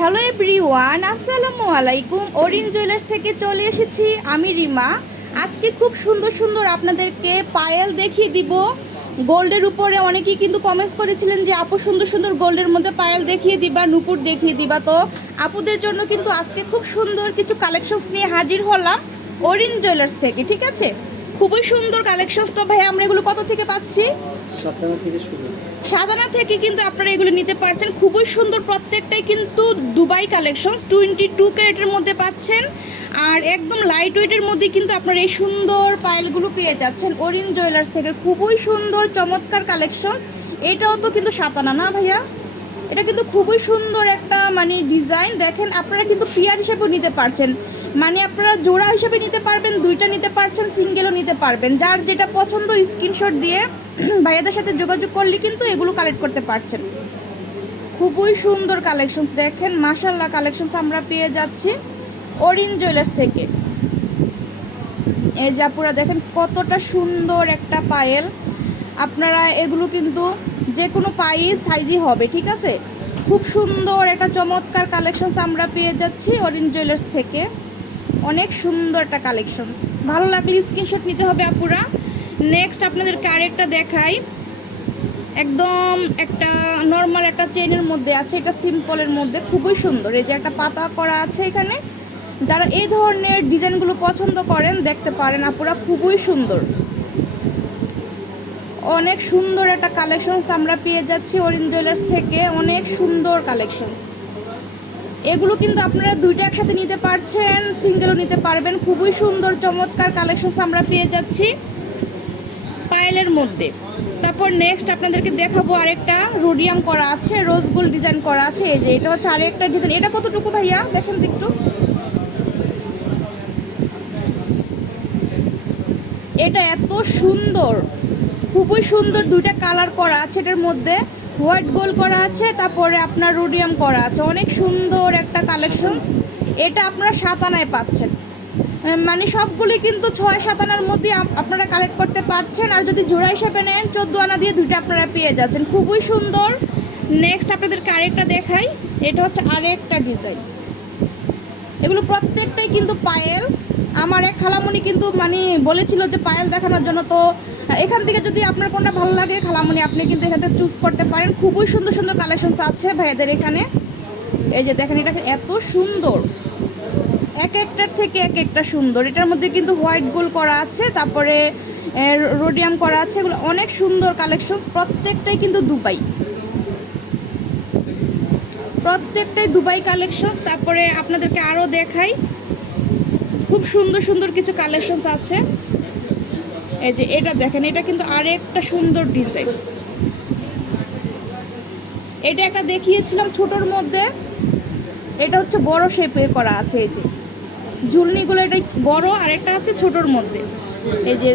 Hello everyone, আসসালামু আলাইকুম। ওরিন jewellers থেকে চলে এসেছি আমি রিমা। আজকে খুব সুন্দর সুন্দর আপনাদেরকে পায়েল দেখিয়ে দিব গোল্ডের উপরে। অনেকেই কিন্তু কমেন্টস করেছিলেন যে আপু সুন্দর সুন্দর গোল্ডের মধ্যে পায়েল দেখিয়ে দিবা, নুপুর দেখিয়ে দিবা। তো আপুদের জন্য কিন্তু আজকে খুব সুন্দর কিছু কালেকশনস নিয়ে হাজির হলাম ওরিন জুয়েলার্স থেকে। ঠিক আছে, খুবই সুন্দর কালেকশনস। তো ভাই আমরা এগুলো কত থেকে পাচ্ছি? সাদানা থেকে কিন্তু আপনারা এগুলো নিতে পারছেন। খুবই সুন্দর, প্রত্যেকটাই কিন্তু দুবাই কালেকশনস 22 ক্যারেটের মধ্যে পাচ্ছেন। আর একদম লাইট ওয়েটের মধ্যে কিন্তু আপনারা এই সুন্দর পায়েলগুলো পেয়ে যাচ্ছেন ওরিন জুয়েলার্স থেকে। খুবই সুন্দর চমৎকার কালেকশনস। এটাও তো কিন্তু সাদানা না ভাইয়া? এটা কিন্তু খুবই সুন্দর একটা ডিজাইন। দেখেন, আপনারা কিন্তু পেয়ার হিসেবেও নিতে পারছেন, আপনারা জোড়া হিসেবে নিতে পারবেন, দুইটা নিতে পারছেন, সিঙ্গেলও নিতে পারবেন। যার যেটা পছন্দ স্ক্রিনশট দিয়ে ভাইয়াদের সাথে যোগাযোগ করলে কিন্তু এগুলো কালেক্ট করতে পারছেন। খুবই সুন্দর কালেকশনস। দেখেন মাশাআল্লাহ, কালেকশনস আমরা পেয়ে যাচ্ছি ওরিন জুয়েলার্স থেকে। এই যে আপুরা দেখেন কতটা সুন্দর একটা পায়েল। আপনারা এগুলো কিন্তু যে কোনো সাইজই হবে। ঠিক আছে, খুব সুন্দর একটা চমৎকার কালেকশনস আমরা পেয়ে যাচ্ছি ওরিন জুয়েলার্স থেকে। অনেক সুন্দর একটা কালেকশনস। ভালো লাগলে স্ক্রিনশট নিতে হবে আপুরা। নেক্সট আপনাদেরকে আরেকটা দেখাই। একদম একটা নর্মাল একটা চেনের মধ্যে আছে, এটা সিম্পলের মধ্যে খুবই সুন্দর। এই যে একটা পাতা করা আছে এখানে। যারা এই ধরনের ডিজাইনগুলো পছন্দ করেন দেখতে পারেন আপুরা, খুবই সুন্দর। অনেক সুন্দর একটা কালেকশনস আমরা পেয়ে যাচ্ছি ওরিন জুয়েলার্স থেকে। অনেক সুন্দর কালেকশনস। এগুলো কিন্তু আপনারা দুইটা একসাথে নিতে পারছেন, সিঙ্গেলও নিতে পারবেন। খুবই সুন্দর চমৎকার কালেকশনস আমরা পেয়ে যাচ্ছি পায়েলের মধ্যে। তারপর নেক্সট আপনাদেরকে দেখাবো আরেকটা রোডিয়াম করা আছে, রোজ গোল্ড ডিজাইন করা আছে। এই যে এটা হচ্ছে আরেকটা ডিজাইন। এটা কতটুকু ভাইয়া দেখেন তো একটু। এটা এত সুন্দর, খুবই সুন্দর। দুইটা কালার করা আছে, এটার মধ্যে হোয়াইট গোল্ড করা আছে, তারপরে আপনার রোডিয়াম করা আছে। অনেক সুন্দর একটা কালেকশন। এটা আপনারা 7 আনায় পাচ্ছেন। সবগুলি কিন্তু 6-7 আনার মধ্যে আপনারা কালেক্ট করতে পারছেন। আর যদি জোড়া হিসাবে নেন 14 আনা দিয়ে দুইটা আপনারা পেয়ে যাচ্ছেন। খুবই সুন্দর। নেক্সট আপনাদেরকে আরেকটা দেখাই। এটা হচ্ছে আরেকটা ডিজাইন। এগুলো প্রত্যেকটাই কিন্তু পায়েল। আমার এক খালামণি কিন্তু বলেছিল যে পায়েল দেখানোর জন্য। তো এখান থেকে যদি আপনার কোনটা ভালো লাগে খালামণি, আপনি কিন্তু এখান থেকে চুজ করতে পারেন। খুবই সুন্দর সুন্দর কালেকশনস আছে ভাইয়াদের এখানে। এই যে দেখেন, এটা এত সুন্দর, এক একটার থেকে এক একটা সুন্দর। এটার মধ্যে কিন্তু হোয়াইট গোল্ড করা আছে, তারপরে রোডিয়াম করা আছে। এগুলো অনেক সুন্দর কালেকশনস। প্রত্যেকটাই কিন্তু দুবাই কালেকশনস। তারপরে আপনাদেরকে আরও দেখাই, খুব সুন্দর সুন্দর কিছু কালেকশনস আছে। এই যে এটা দেখেন, এটা কিন্তু আরেকটা সুন্দর ডিজাইন। এটা একটা দেখিয়েছিলাম ছোটোর মধ্যে, এটা হচ্ছে বড় শেপে করা আছে। এই যে ঝুলনিগুলো, এটা বড়, আর একটা আছে ছোটোর মধ্যে। এই যে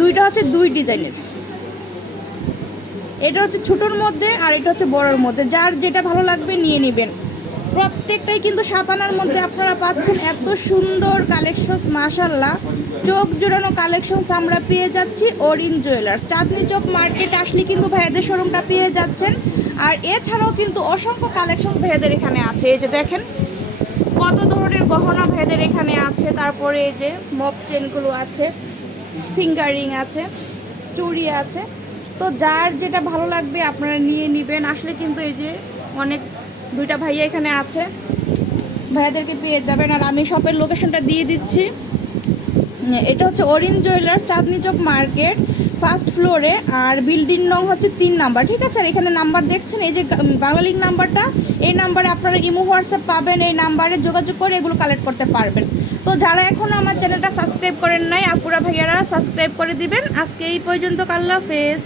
দুইটা হচ্ছে দুই ডিজাইনের। এটা হচ্ছে ছোটোর মধ্যে আর এটা হচ্ছে বড়োর মধ্যে। যার যেটা ভালো লাগবে নিয়ে নেবেন। প্রত্যেকটাই কিন্তু 7 আনার মধ্যে আপনারা পাচ্ছেন। এত সুন্দর কালেকশনস, মাশাআল্লাহ, চোখ জোড়ানো কালেকশনস আমরা পেয়ে যাচ্ছি ওরিন জুয়েলার্স। চাঁদনি চক মার্কেট আসলে কিন্তু ভাইয়াদের শোরুমটা পেয়ে যাচ্ছেন। আর এছাড়াও কিন্তু অসংখ্য কালেকশন ভাইয়াদের এখানে আছে। এই যে দেখেন কত ধরনের গহনা ভাইয়াদের এখানে আছে। তারপরে এই যে মপ চেনগুলো আছে, ফিঙ্গার রিং আছে, চুড়ি আছে। তো যার যেটা ভালো লাগবে আপনারা নিয়ে নেবেন। আসলে কিন্তু এই যে দুইটা ভাইয়া এখানে আছে, ভাইয়াদেরকে পেয়ে যাবেন। আর আমি শপের লোকেশনটা দিয়ে দিচ্ছি। এটা হচ্ছে ওরিন jewellers, Chandni Chowk market, first ফ্লোরে। আর বিল্ডিং নং হচ্ছে 3 নাম্বার। ঠিক আছে, আর এখানে নাম্বার দেখছেন, এই যে বাংলা লিঙ্ক নাম্বারটা, এই নাম্বারে আপনারা ইমো হোয়াটসঅ্যাপ পাবেন। এই নাম্বারে যোগাযোগ করে এগুলো কালেক্ট করতে পারবেন। তো যারা এখনও আমার চ্যানেলটা সাবস্ক্রাইব করেন নাই, আপুরা ভাইয়ারা সাবস্ক্রাইব করে দিবেন। আজকে এই পর্যন্ত, আল্লাহ হাফেজ।